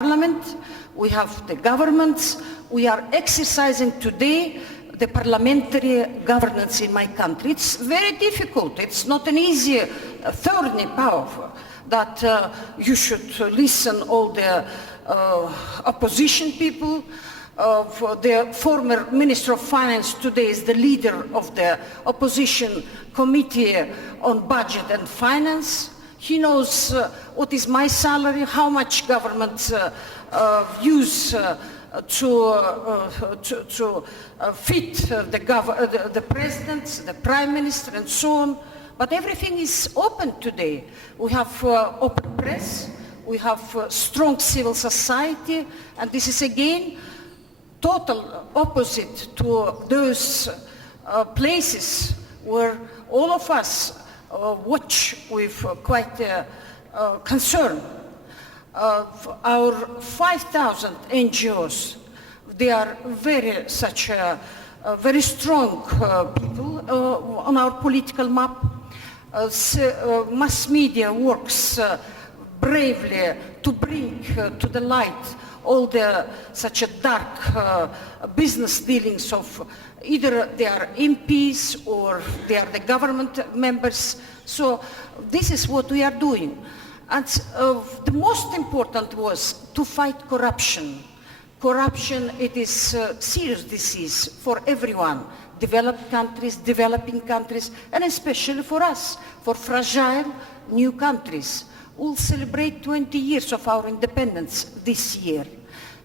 Parliament, we have the governments. We are exercising today the parliamentary governance in my country. It's very difficult. It's not an easy, thoroughly powerful that you should listen all the opposition people. The former Minister of Finance today is the leader of the opposition committee on budget and finance. He knows what is my salary, how much government use to fit the president, the prime minister, and so on. But everything is open today. We have open press, we have strong civil society, and this is again total opposite to those places where all of us watch with quite concern. Our 5,000 NGOs, they are very strong people on our political map. Mass media works bravely to bring to the light all the such a dark business dealings of either they are MPs or they are the government members. So this is what we are doing. And the most important was to fight corruption. Corruption, it is a serious disease for everyone, developed countries, developing countries, and especially for us, for fragile new countries. We'll celebrate 20 years of our independence this year.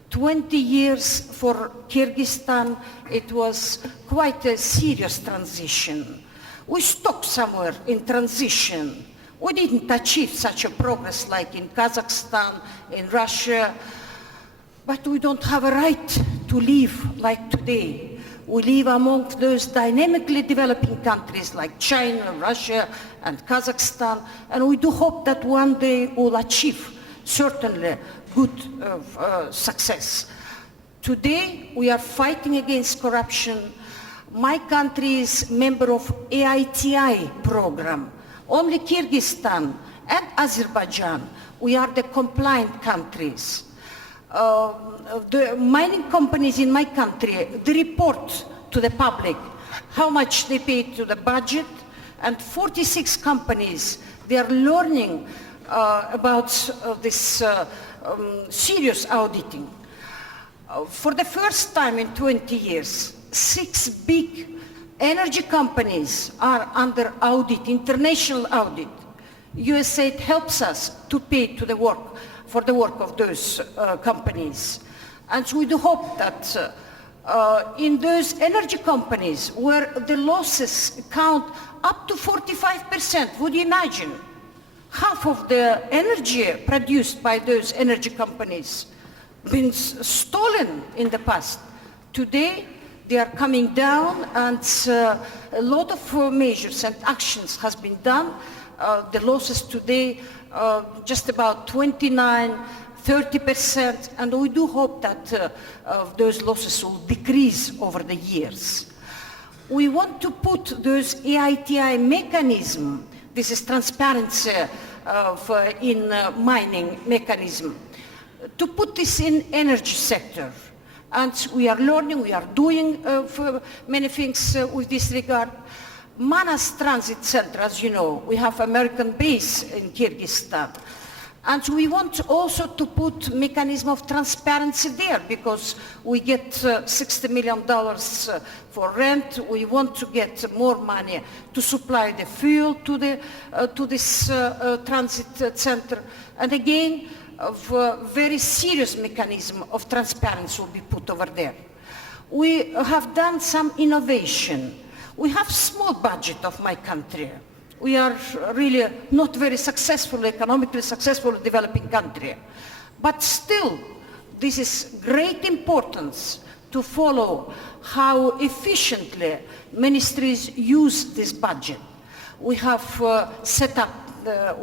20 years for Kyrgyzstan, it was quite a serious transition. We stopped somewhere in transition. We didn't achieve such a progress like in Kazakhstan, in Russia, but we don't have a right to live like today. We live among those dynamically developing countries like China, Russia, and Kazakhstan, and we do hope that one day we'll achieve certainly good success. Today, we are fighting against corruption. My country is member of AITI program. Only Kyrgyzstan and Azerbaijan, we are the compliant countries. The mining companies in my country, they report to the public how much they pay to the budget, and 46 companies, they are learning about this serious auditing. For the first time in 20 years, 6 big energy companies are under audit, international audit. USAID helps us to pay to the work, for the work of those companies. And we do hope that in those energy companies where the losses count up to 45%, would you imagine? Half of the energy produced by those energy companies been stolen in the past. Today, they are coming down, and a lot of measures and actions has been done. The losses today, just about 29–30%, and we do hope that those losses will decrease over the years. We want to put those AITI mechanism, this is transparency in mining mechanism, to put this in energy sector. And we are learning, we are doing many things with this regard. Manas Transit Center, as you know, we have American base in Kyrgyzstan. And we want also to put mechanism of transparency there, because we get $60 million for rent. We want to get more money to supply the fuel to this transit center. And again, a very serious mechanism of transparency will be put over there. We have done some innovation. We have small budget of my country. We are really not very successful, economically successful developing country. But still, this is great importance to follow how efficiently ministries use this budget. We have set up the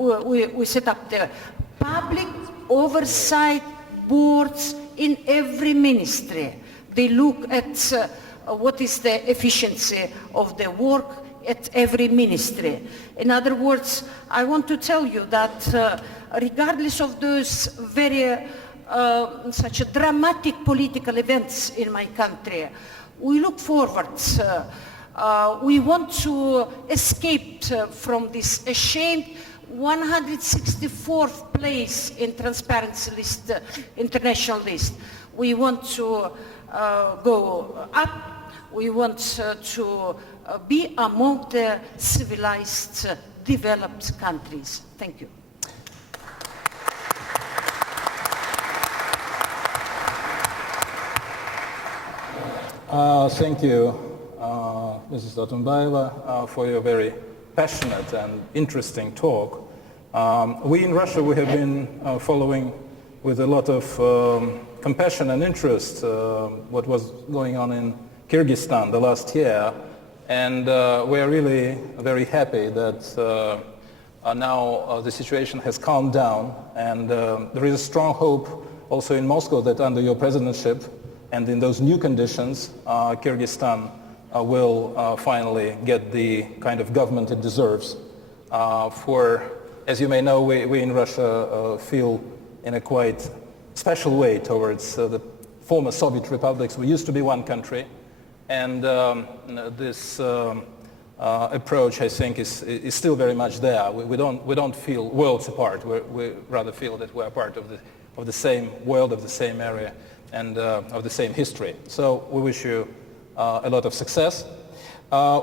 public oversight boards in every ministry. They look at what is the efficiency of the work at every ministry. In other words, I want to tell you that regardless of those very such a dramatic political events in my country. We look forward. We want to escape from this ashamed 164th place in Transparency List, international list. We want to go up. We want to be among the civilized, developed countries. Thank you. Thank you, Mrs. Otunbayeva, for your very passionate and interesting talk. We in Russia, we have been following with a lot of compassion and interest what was going on in Kyrgyzstan the last year, and we are really very happy that now the situation has calmed down, and there is a strong hope also in Moscow that under your presidency and in those new conditions, Kyrgyzstan will finally get the kind of government it deserves. As you may know, we in Russia feel in a quite special way towards the former Soviet republics. We used to be one country, and this approach, I think, is still very much there. We don't feel worlds apart. We rather feel that we are part of the same world, of the same area, and of the same history. So we wish you a lot of success.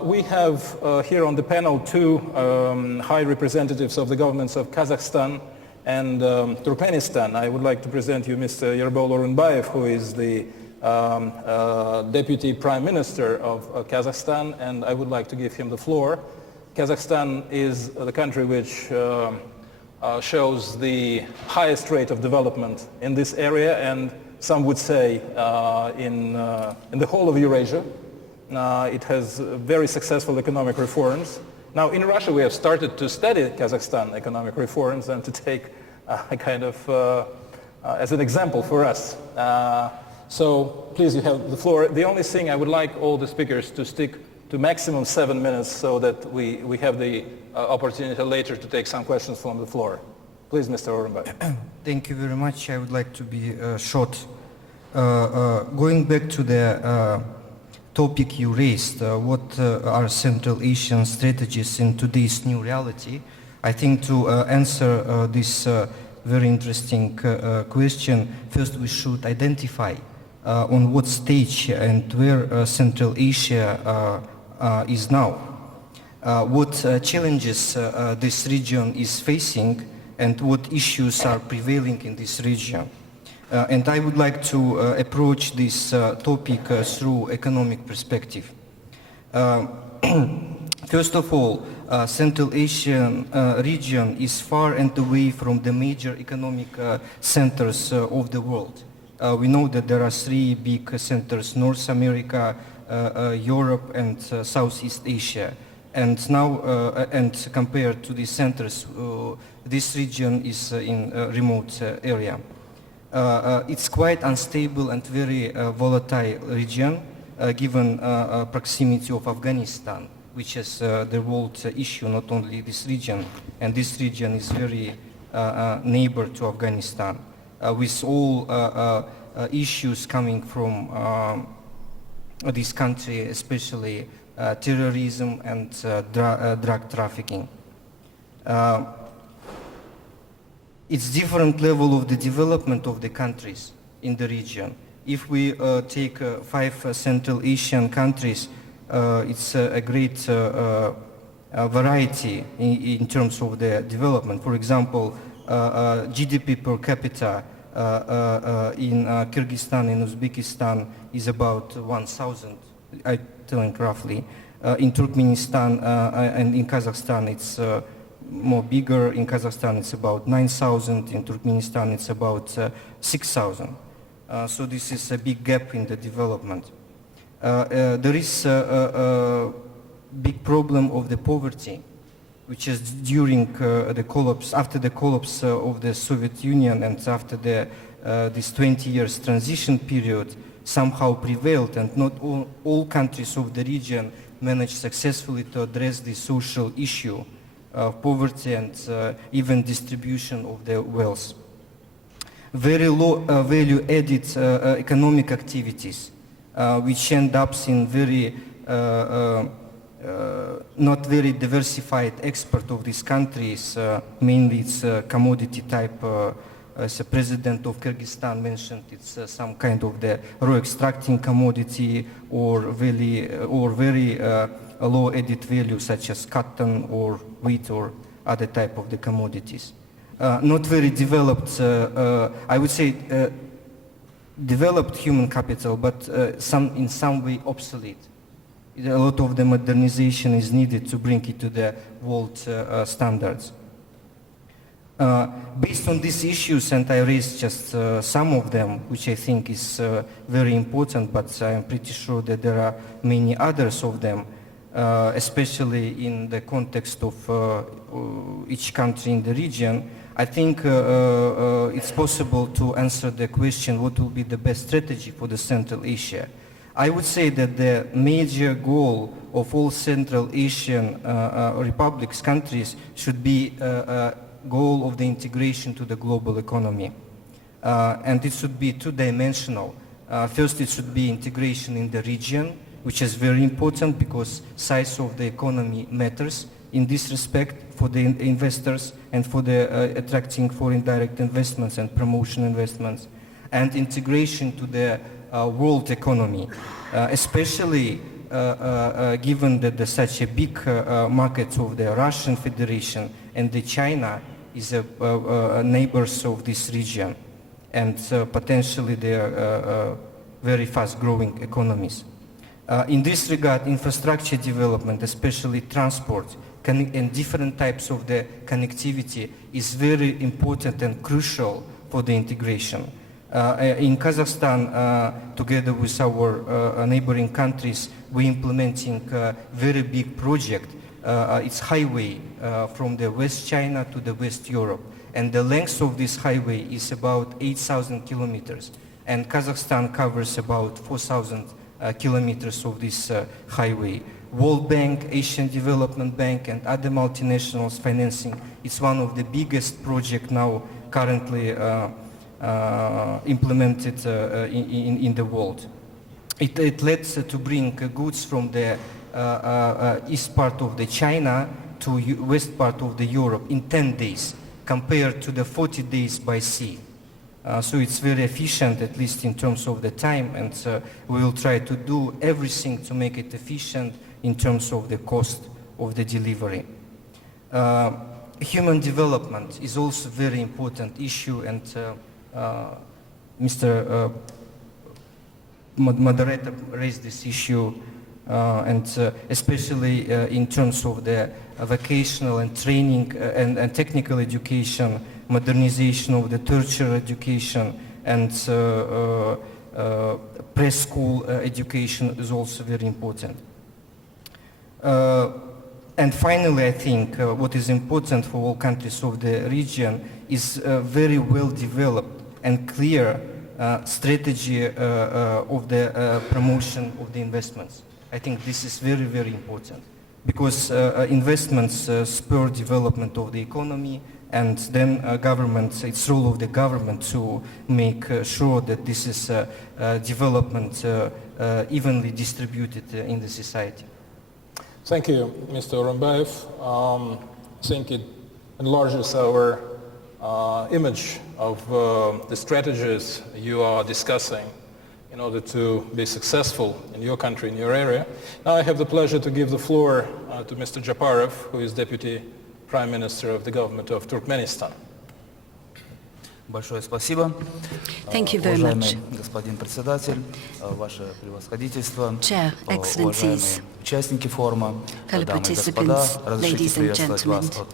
We have here on the panel two high representatives of the governments of Kazakhstan and Turkmenistan. I would like to present you Mr. Yerbol Orunbayev, who is the Deputy Prime Minister of Kazakhstan, and I would like to give him the floor. Kazakhstan is the country which shows the highest rate of development in this area, and some would say in the whole of Eurasia. It has very successful economic reforms. Now in Russia we have started to study Kazakhstan economic reforms and to take a kind of as an example for us. So please, you have the floor. The only thing I would like all the speakers to stick to maximum 7 minutes so that we have the opportunity later to take some questions from the floor. Please, Mr. Orunbayev. Thank you very much. I would like to be short. Going back to the topic you raised, what are Central Asian strategies in today's new reality? I think to answer this very interesting question, first we should identify on what stage and where Central Asia is now. What challenges this region is facing and what issues are prevailing in this region. And I would like to approach this topic through economic perspective. First of all, Central Asian region is far and away from the major economic centers of the world. We know that there are three big centers: North America, Europe, and Southeast Asia. And now, and compared to these centers, this region is in a remote area. It's quite unstable and very volatile region, given proximity of Afghanistan, which is the world issue, not only this region. And this region is very neighbor to Afghanistan, with all issues coming from this country, especially terrorism and drug trafficking. It's different level of the development of the countries in the region. If we take 5 Central Asian countries, it's a great variety in terms of the development. For example, GDP per capita in Kyrgyzstan and Uzbekistan is about 1,000, I'm telling roughly. In Turkmenistan and in Kazakhstan it's more bigger. In Kazakhstan it's about 9,000, in Turkmenistan it's about 6,000. So this is a big gap in the development. There is a big problem of the poverty, which is during the collapse, after the collapse of the Soviet Union and after this 20 years transition period somehow prevailed, and not all countries of the region managed successfully to address the social issue of poverty and even distribution of the wealth. very low value-added economic activities, which end up in very not very diversified export of these countries. Mainly it's commodity type. As the president of Kyrgyzstan mentioned, it's some kind of the raw extracting commodity or very low added value such as cotton or wheat or other type of the commodities. Not very developed, I would say developed human capital, but in some way obsolete. A lot of the modernization is needed to bring it to the world standards. Based on these issues, and I raised just some of them, which I think is very important, but I'm pretty sure that there are many others of them, especially in the context of each country in the region. I think it's possible to answer the question, what will be the best strategy for the Central Asia? I would say that the major goal of all Central Asian republics, countries, should be goal of the integration to the global economy. And it should be two-dimensional. First, it should be integration in the region, which is very important because size of the economy matters in this respect for the investors and for the attracting foreign direct investments and promotion investments, and integration to the world economy, especially given that there's such a big market of the Russian Federation and the China is neighbors of this region, and potentially they are very fast-growing economies. In this regard, infrastructure development, especially transport, and different types of the connectivity is very important and crucial for the integration. In Kazakhstan, together with our neighboring countries, we're implementing a very big project. It's highway from the West China to the West Europe. And the length of this highway is about 8,000 kilometers. And Kazakhstan covers about 4,000 kilometers of this highway. World Bank, Asian Development Bank, and other multinationals financing. It's one of the biggest projects now currently implemented in the world. It lets to bring goods from the east part of the China to west part of the Europe in 10 days compared to the 40 days by sea. So it's very efficient, at least in terms of the time, and we will try to do everything to make it efficient in terms of the cost of the delivery. Human development is also a very important issue, and Mr. Moderator raised this issue, and especially in terms of the vocational and training and technical education, modernization of the tertiary education, and preschool education is also very important. And finally, I think what is important for all countries of the region is very well developed and clear strategy of the promotion of the investments. I think this is very, very important because investments spur development of the economy, and then it's role of the government to make sure that this is development evenly distributed in the society. Thank you, Mr. Orunbayev. I think it enlarges our image of the strategies you are discussing in order to be successful in your country, in your area. Now I have the pleasure to give the floor to Mr. Japarov, who is Deputy Prime Minister of the government of Turkmenistan. Большое спасибо. Thank you very much. Уважаемый господин председатель, ваше превосходительство, Chair, Excellencies, уважаемые участники форума, fellow дамы и господа, participants, разрешите ladies and приветствовать вас gentlemen. от